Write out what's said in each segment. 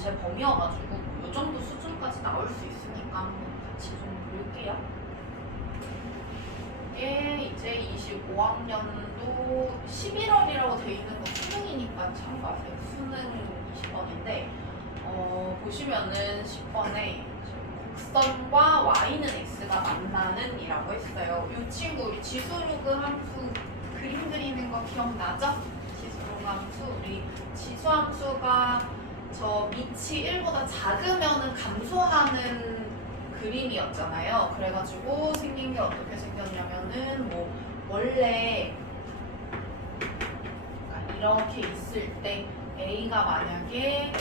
전체 범위여가지고 이 정도 수준까지 나올 수 있으니까 한번 같이 좀 볼게요. 이게 이제 25학년도 11월이라고 돼 있는 거 수능이니까 참고하세요. 수능 20번인데 보시면은 10번에 곡선과 y는 x가 만나는 이라고 했어요. 이 친구 우리 지수로그 함수 그림 그리는 거 기억나죠? 지수로그 함수 우리 지수함수가 저 밑이 1보다 작으면은 감소하는 그림이었잖아요. 그래가지고 생긴 게 어떻게 생겼냐면은 뭐 원래 이렇게 있을 때 a가 만약에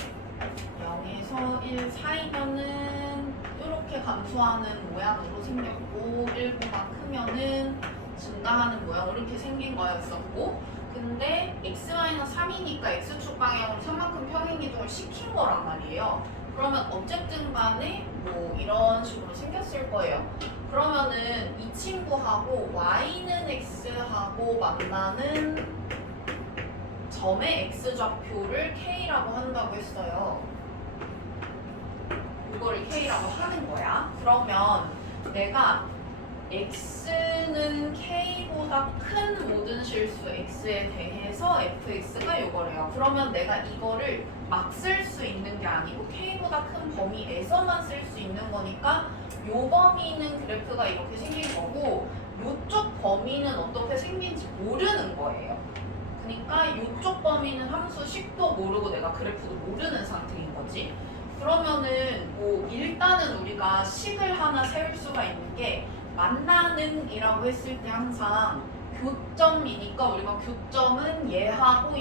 0에서 1 사이면은 이렇게 감소하는 모양으로 생겼고 1보다 크면은 증가하는 모양으로 이렇게 생긴 거였었고, 근데 x-3이니까 x축 방향으로 3만큼 평행이동을 시킨 거란 말이에요. 그러면 어쨌든 간에 뭐 이런 식으로 생겼을 거예요. 그러면은 이 친구하고 y는 x하고 만나는 점의 x좌표를 k라고 한다고 했어요. 이거를 k라고 하는 거야. 그러면 내가 x는 k보다 큰 모든 실수 x에 대해서 fx가 이거래요. 그러면 내가 이거를 막 쓸 수 있는 게 아니고 k보다 큰 범위에서만 쓸 수 있는 거니까 요 범위는 그래프가 이렇게 생긴 거고 요쪽 범위는 어떻게 생긴지 모르는 거예요. 그러니까 이쪽 범위는 함수식도 모르고 내가 그래프도 모르는 상태인 거지. 그러면은 뭐 일단은 우리가 식을 하나 세울 수가 있는 게 만나는 이라고 했을 때 항상 교점이니까 우리가 교점은 얘하고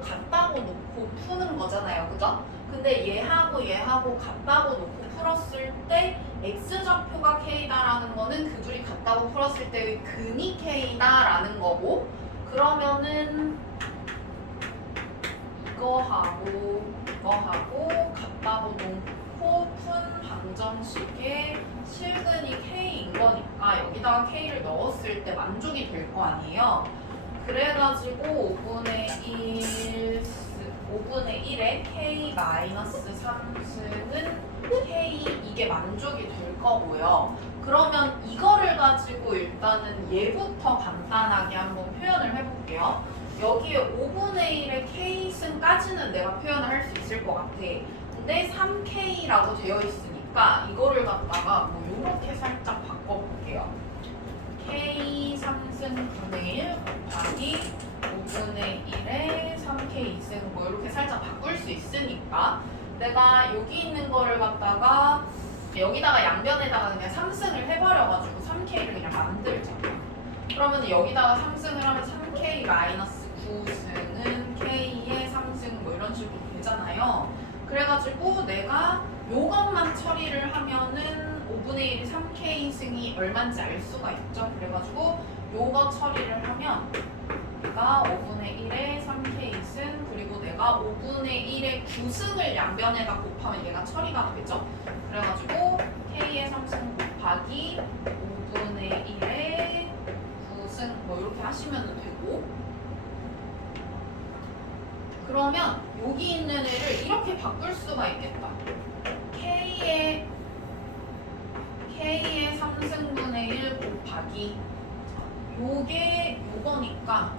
같다고 놓고 푸는 거잖아요. 그죠? 근데 얘하고 같다고 놓고 풀었을 때 x좌표가 k다라는 거는 그 둘이 같다고 풀었을 때의 근이 k다라는 거고, 그러면은 이거하고 같다고 놓고 푼 방정식의 실근이 k인 거니까 여기다가 k를 넣었을 때 만족이 될 거 아니에요. 그래가지고 5분의 1에 k-3승은 k 이게 만족이 될 거고요. 그러면 이거를 가지고 일단은 얘부터 간단하게 한번 표현을 해볼게요. 여기에 5분의 1의 k승까지는 내가 표현을 할 수 있을 것 같아. 근데 3k라고 되어 있으니까 이거를 갖다가 뭐 이렇게 살짝 바꿔볼게요. k 3승 분의 1 곱하기 5분의 1에 3k 2승 뭐 이렇게 살짝 바꿀 수 있으니까 내가 여기 있는 거를 갖다가 여기다가 양변에다가 그냥 3승을 해버려가지고 3k를 그냥 만들자. 그러면 여기다가 3승을 하면 3k 마이너스 9승은 k의 3승 뭐 이런 식으로 되잖아요. 그래가지고 내가 요것만 처리를 하면은 5분의 1이 3k 승이 얼마인지 알 수가 있죠. 그래가지고 요거 처리를 하면 내가 5분의 1의 3k 승 그리고 내가 5분의 1의 9승을 양변에다 곱하면 얘가 처리가 되죠. 그래가지고 k의 3승 곱하기 5분의 1의 9승 뭐 이렇게 하시면 되고, 그러면 여기 있는 애를 이렇게 바꿀 수가 있겠다. k의 3승분의 1 곱하기 요게 요거니까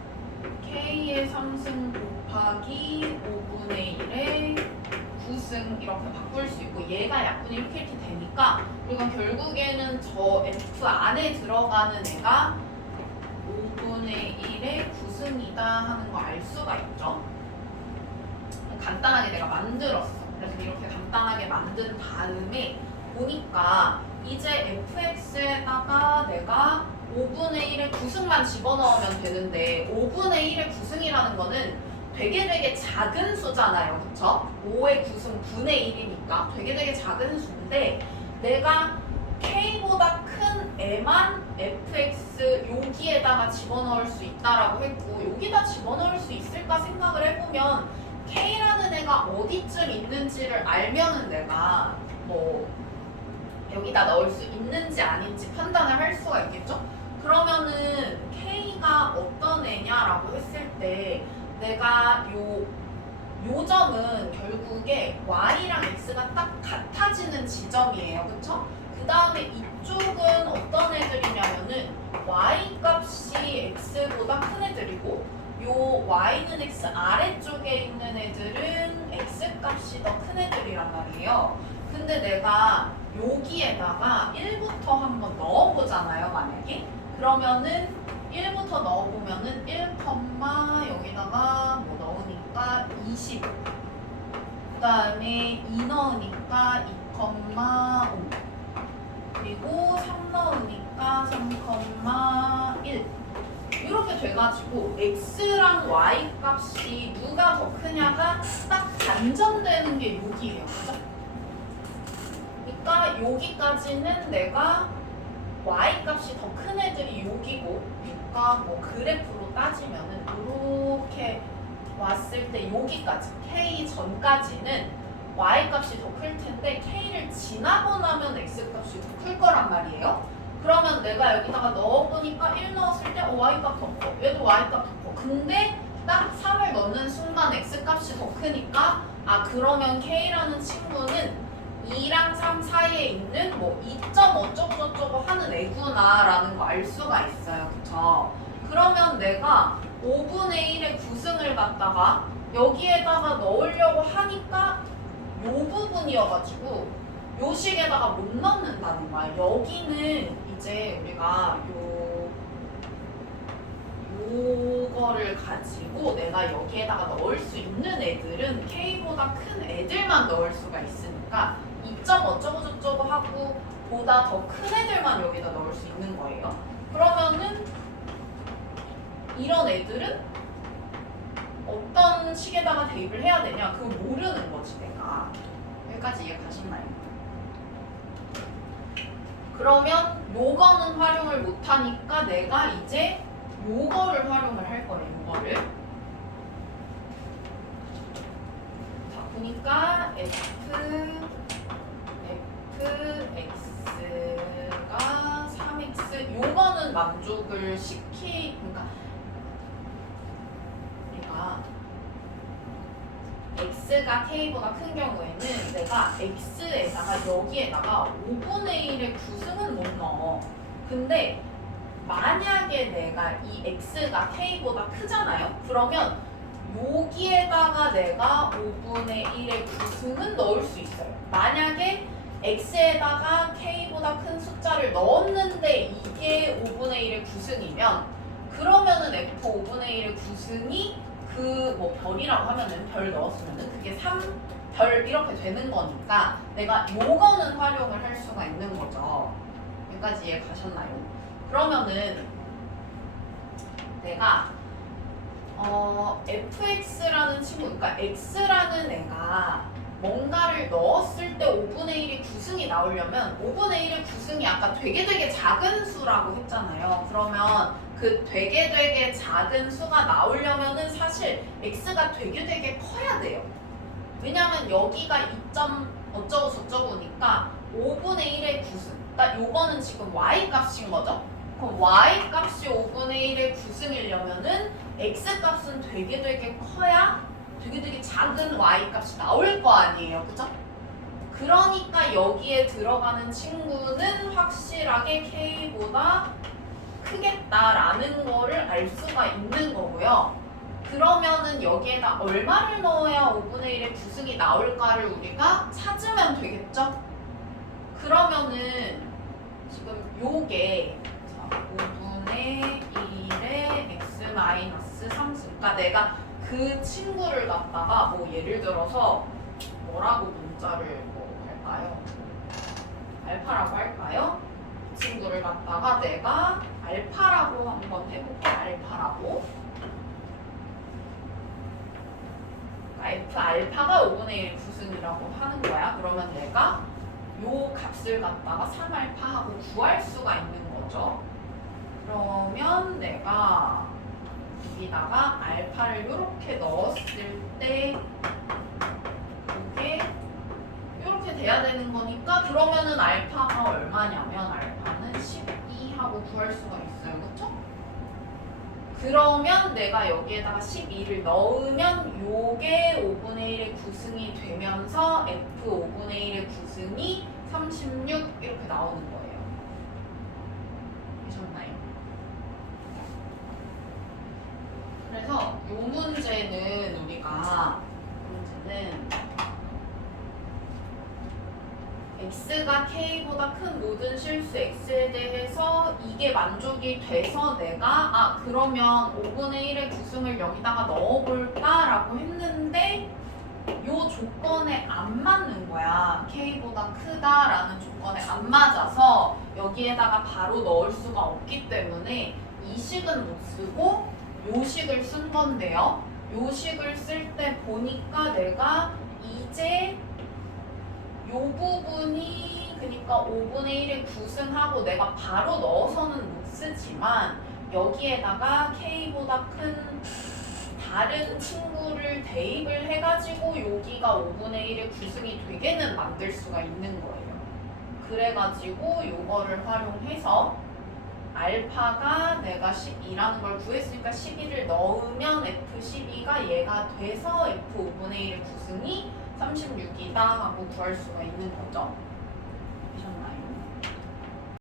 k의 3승 곱하기 5분의 1의 9승 이렇게 바꿀 수 있고, 얘가 약분이 이렇게 되니까 우리가 결국에는 저 F 안에 들어가는 애가 5분의 1의 9승이다 하는 거 알 수가 있죠. 간단하게 내가 만들었어. 그래서 이렇게 간단하게 만든 다음에 보니까 이제 fx에다가 내가 5분의 1의 9승만 집어넣으면 되는데 5분의 1의 9승이라는 거는 되게 작은 수잖아요. 그쵸? 5의 9승 분의 1이니까 되게 작은 수인데 내가 k보다 큰 애만 fx 여기에다가 집어넣을 수 있다라고 했고, 여기다 집어넣을 수 있을까 생각을 해보면 k라는 애가 어디쯤 있는지를 알면은 내가 뭐 여기다 넣을 수 있는지 아닌지 판단을 할 수가 있겠죠? 그러면은 k가 어떤 애냐라고 했을 때 내가 요 요 점은 결국에 y랑 x가 딱 같아지는 지점이에요. 그쵸? 그 다음에 이쪽은 어떤 애들이냐면은 y 값이 x보다 큰 애들이고 요 y는 x 아래쪽에 있는 애들은 x 값이 더 큰 애들이란 말이에요. 근데 내가 여기에다가 1부터 한번 넣어보잖아요, 만약에. 그러면은 1부터 넣어보면은 1, 여기다가 뭐 넣으니까 25. 그 다음에 2 넣으니까 2,5. 그리고 3 넣으니까 3,1. 이렇게 돼가지고 x랑 y 값이 누가 더 크냐가 딱 단전되는 게 여기예요. 그죠? 그러니까 여기까지는 내가 y 값이 더 큰 애들이 여기고, 그러니까 뭐 그래프로 따지면은 이렇게 왔을 때 여기까지 k 전까지는 y 값이 더 클 텐데 k를 지나고 나면 x 값이 더 클 거란 말이에요. 그러면 내가 여기다가 넣어보니까 1 넣었을 때 y 값 더 커. 얘도 y 값 더 커. 근데 딱 3을 넣는 순간 x 값이 더 크니까 아 그러면 k라는 친구는 2랑 3 사이에 있는 뭐 2점 어쩌고저쩌고 하는 애구나 라는 거 알 수가 있어요. 그쵸? 그러면 내가 5분의 1의 구승을 갖다가 여기에다가 넣으려고 하니까 요 부분이어가지고 요 식에다가 못 넣는다는 거야. 여기는 이제 우리가 요거를 가지고 내가 여기에다가 넣을 수 있는 애들은 K보다 큰 애들만 넣을 수가 있으니까 2점 어쩌고저쩌고 하고 보다 더 큰 애들만 여기다 넣을 수 있는 거예요. 그러면은 이런 애들은 어떤 식에다가 대입을 해야 되냐? 그걸 모르는 거지 내가. 여기까지 이해 가셨나요? 그러면 요거는 활용을 못하니까 내가 이제 요거를 활용을 할 거예요. 요거를. 자, 보니까 fx가 3x 요거는 만족을 그러니까 우리가 x가 k보다 큰 경우에는 내가 x에다가 여기에다가 5분의 1의 구승은 못 넣어. 근데 만약에 내가 이 x가 k보다 크잖아요? 그러면 여기에다가 내가 5분의 1의 구승은 넣을 수 있어요. 만약에 x에다가 k보다 큰 숫자를 넣었는데 이게 5분의 1의 구승이면 그러면은 f 5분의 1의 구승이 그 뭐 별이라고 하면은 별 넣었으면은 그게 3별 이렇게 되는 거니까 내가 요거는 활용을 할 수가 있는 거죠. 여기까지 이해 가셨나요? 그러면은 내가 fx라는 친구, 그러니까 x라는 애가 뭔가를 넣었을 때 5분의 1이 구승이 나오려면 5분의 1의 구승이 아까 되게 작은 수라고 했잖아요. 그러면 그 되게 작은 수가 나오려면은 사실 x가 되게 커야 돼요. 왜냐면 여기가 2점 어쩌고 저쩌고니까 5분의 1의 구승. 그러니까 요거는 지금 y 값인 거죠. 그럼 y 값이 5분의 1의 구승이려면은 x 값은 되게 커야 되게 작은 y 값이 나올 거 아니에요. 그죠? 그러니까 여기에 들어가는 친구는 확실하게 k보다 크겠다라는 거를 알 수가 있는 거고요. 그러면은 여기에다 얼마를 넣어야 5분의 1의 구승이 나올까를 우리가 찾으면 되겠죠? 그러면은 지금 요게 5분의 1의 x-3승 그러니까 내가 그 친구를 갖다가 뭐 예를 들어서 뭐라고 문자를 뭐 할까요? 알파라고 할까요? 그 친구를 갖다가 내가 알파라고 한번 해볼게. 알파라고. 알파가 5분의 1 구승이라고 하는 거야. 그러면 내가 요 값을 갖다가 3알파하고 구할 수가 있는 거죠. 그러면 내가 여기다가 알파를 이렇게 넣었을 때 이게 이렇게 돼야 되는 거니까 그러면은 알파가 얼마냐면 알파는 12하고 구할 수가 있어요. 그쵸? 그러면 내가 여기에다가 12를 넣으면 요게 5분의 1의 구승이 되면서 F 5분의 1의 구승이 36 이렇게 나오는 거예요. 되셨나요? 그래서 요 문제는 x가 k보다 큰 모든 실수 x에 대해서 이게 만족이 돼서 내가 그러면 5분의 1의 구승을 여기다가 넣어볼까 라고 했는데 요 조건에 안 맞는 거야. k보다 크다라는 조건에 안 맞아서 여기에다가 바로 넣을 수가 없기 때문에 이 식은 못 쓰고 요 식을 쓴 건데요. 요 식을 쓸 때 보니까 내가 이제 요 부분이 그러니까 5분의 1의 구승하고 내가 바로 넣어서는 못 쓰지만 여기에다가 k보다 큰 다른 친구를 대입을 해가지고 여기가 5분의 1의 구승이 되게는 만들 수가 있는 거예요. 그래가지고 요거를 활용해서 알파가 내가 12라는 걸 구했으니까 12를 넣으면 F12가 얘가 돼서 F5분의 1의 구승이 36이다 하고 구할 수가 있는 거죠. 되셨나요?